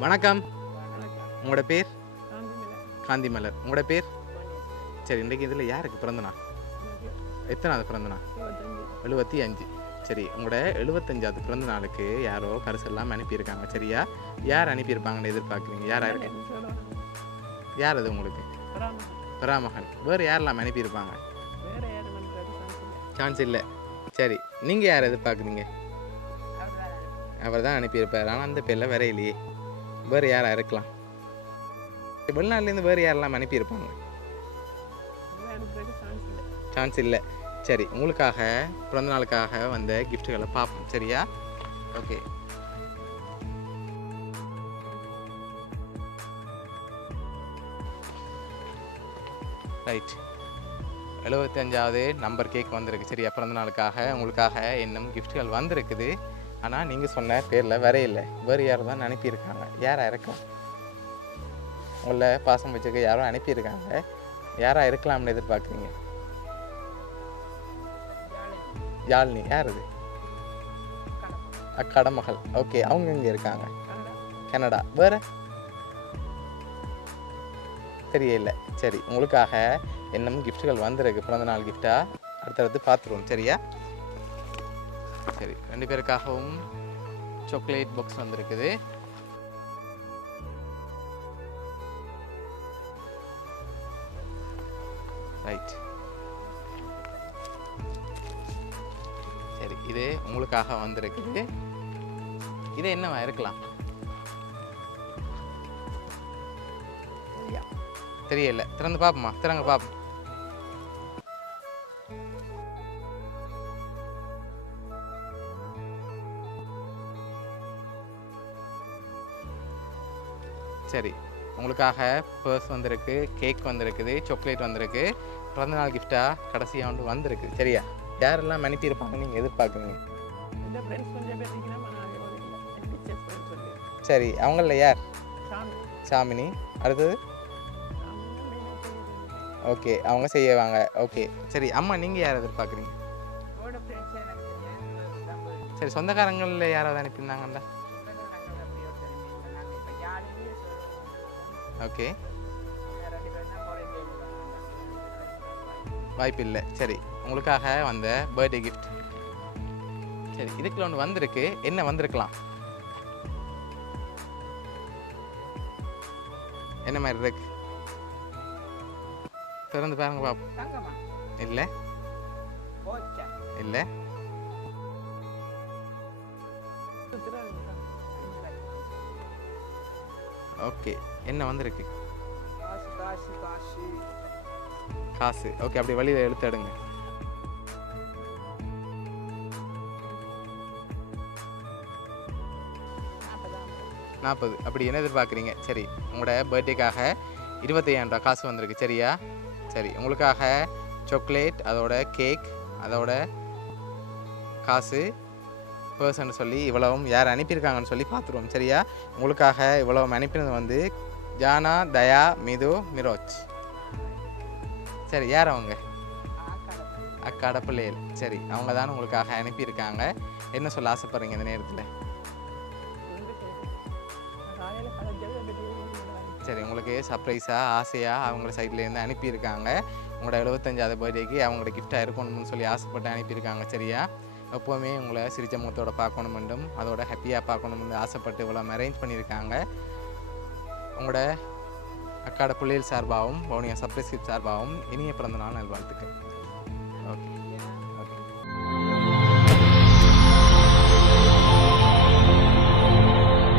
வணக்கம். உங்களோட பேர்? காந்திமலை. காந்திமலர். உங்களோட பேர்? சரி, இன்றைக்கு இதில் யாருக்கு பிறந்த நாள்? எத்தனாவது பிறந்த நாள்? 75. சரி, உங்களோட 75வது பிறந்த நாளுக்கு யாரோ பரிசு எல்லாம் அனுப்பியிருக்காங்க. சரியா? யார் அனுப்பியிருப்பாங்கன்னு எதிர்பார்க்குறீங்க? யாராக இருக்கு? யார் அது உங்களுக்கு? பராமகன். வேறு யாரெல்லாம் அனுப்பியிருப்பாங்க? சான்ஸ் இல்லை. சரி, நீங்கள் யார் எதிர்பார்க்குறீங்க? அவர் தான் அனுப்பியிருப்பார். ஆனால் அந்த பேரில் வேற இல்லையே. வேறு யாராக இருக்கலாம்? வெளிநாட்டிலேருந்து வேறு யாரெல்லாம் அனுப்பியிருப்பாங்க? சான்ஸ் இல்லை. சரி, உங்களுக்காக பிறந்த நாளுக்காக வந்த கிஃப்ட்டுகளை பார்ப்போம். சரியா? ஓகே. ரைட். 75வது நம்பர் கேக் வந்திருக்கு. சரியா? பிறந்த நாளுக்காக உங்களுக்காக இன்னும் கிஃப்ட்டுகள் வந்திருக்குது. ஆனால் நீங்கள் சொன்ன பேரில் வேற இல்லை. வேறு யார் தான் அனுப்பியிருக்காங்க? யாராக இருக்கலாம்? உங்களை பாசம் வச்சுக்க யாரோ அனுப்பியிருக்காங்க. யாராக இருக்கலாம்னு எதிர்பார்க்குறீங்க? யாழ்னி. யார் அது? அக்காட மகள். ஓகே, அவங்க இங்கே இருக்காங்க. கனடா. வேறு தெரியல. சரி, உங்களுக்காக இன்னும் கிஃப்ட்டுகள் வந்திருக்கு. பிறந்த நாள் கிஃப்டாக அடுத்தடுத்து பார்த்துருவோம். சரியா? சரி, 2 பேருக்காகவும் சாக்லேட் பாக்ஸ் வந்திருக்குது. ரைட். சரி, இது உங்களுக்காக வந்திருக்குது. இது என்னவா இருக்கலாம்? தெரியல. திறந்து பார்ப்போமா? திறங்க பார்ப்போம். சரி, உங்களுக்காக பர்ஸ் வந்திருக்கு, கேக் வந்திருக்குது, சாக்லேட் வந்திருக்கு. பிறந்தநாள் கிஃப்டாக கடைசியாக ஒன்று வந்திருக்கு. சரியா? யாரெல்லாம் அனுப்பியிருப்பாங்க நீங்கள் எதிர்பார்க்குறீங்க? சரி, அவங்கள யார்? சாமினி. அடுத்தது? ஓகே, அவங்க செய்வாங்க. ஓகே. சரி, அம்மா நீங்கள் யார் எதிர்பார்க்குறீங்க? சரி, சொந்தக்காரங்களில் யாராவது அனுப்பியிருந்தாங்கல்ல? ஓகே, வாய்ப்பு இல்லை. சரி, உங்களுக்காக வந்த பர்த்டே கிஃப்ட். சரி, இதுக்குள்ள ஒன்று வந்திருக்கு. என்ன வந்திருக்கலாம்? என்ன மாதிரி இருக்கு? திறந்து பாருங்க பாப்போம். இல்லை இல்லை. ஓகே, என்ன வந்திருக்கு? காசு. ஓகே, அப்படி வழியில் எடுத்து எடுங்க. $40. அப்படி என்ன எதிர்பார்க்குறீங்க? சரி, உங்களோட பர்த்டேக்காக 25,000 ரூபா காசு வந்திருக்கு. சரியா? சரி, உங்களுக்காக சாக்லேட், அதோட கேக், அதோட காசு, பர்சன் சொல்லி இவ்வளவும் யார் அனுப்பியிருக்காங்கன்னு சொல்லி பார்த்துருவோம். சரியா? உங்களுக்காக இவ்வளவு அனுப்பினது வந்து ஜானா, தயா, மிது, மிரோஜ். சரி, யார் அவங்க? அக்காட பிள்ளைகள். சரி, அவங்க தான் உங்களுக்காக அனுப்பியிருக்காங்க. என்ன சொல்ல ஆசைப்படுறீங்க இந்த நேரத்தில்? சரி, உங்களுக்கு சர்ப்ரைஸாக ஆசையாக அவங்களோட சைட்லேருந்து அனுப்பியிருக்காங்க. உங்களோட 75வது பர்த்டேக்கு அவங்களோட கிஃப்டாக இருக்கணும்னு சொல்லி ஆசைப்பட்டு அனுப்பியிருக்காங்க. சரியா? எப்போவுமே உங்களை சிரிச்ச முகத்தோட பார்க்கணுமெண்டும் அதோட ஹாப்பியாக பார்க்கணும்னு ஆசைப்பட்டு இவ்வளோ அரேஞ்ச் பண்ணியிருக்காங்க. உங்களோட அக்காட பிள்ளைகள் சார்பாகவும் வவுனியா சர்ப்ரைஸ் கிஃப்ட் சார்பாகவும் இனிய பிறந்த நாள் நல்வாழ்த்துக்கள்.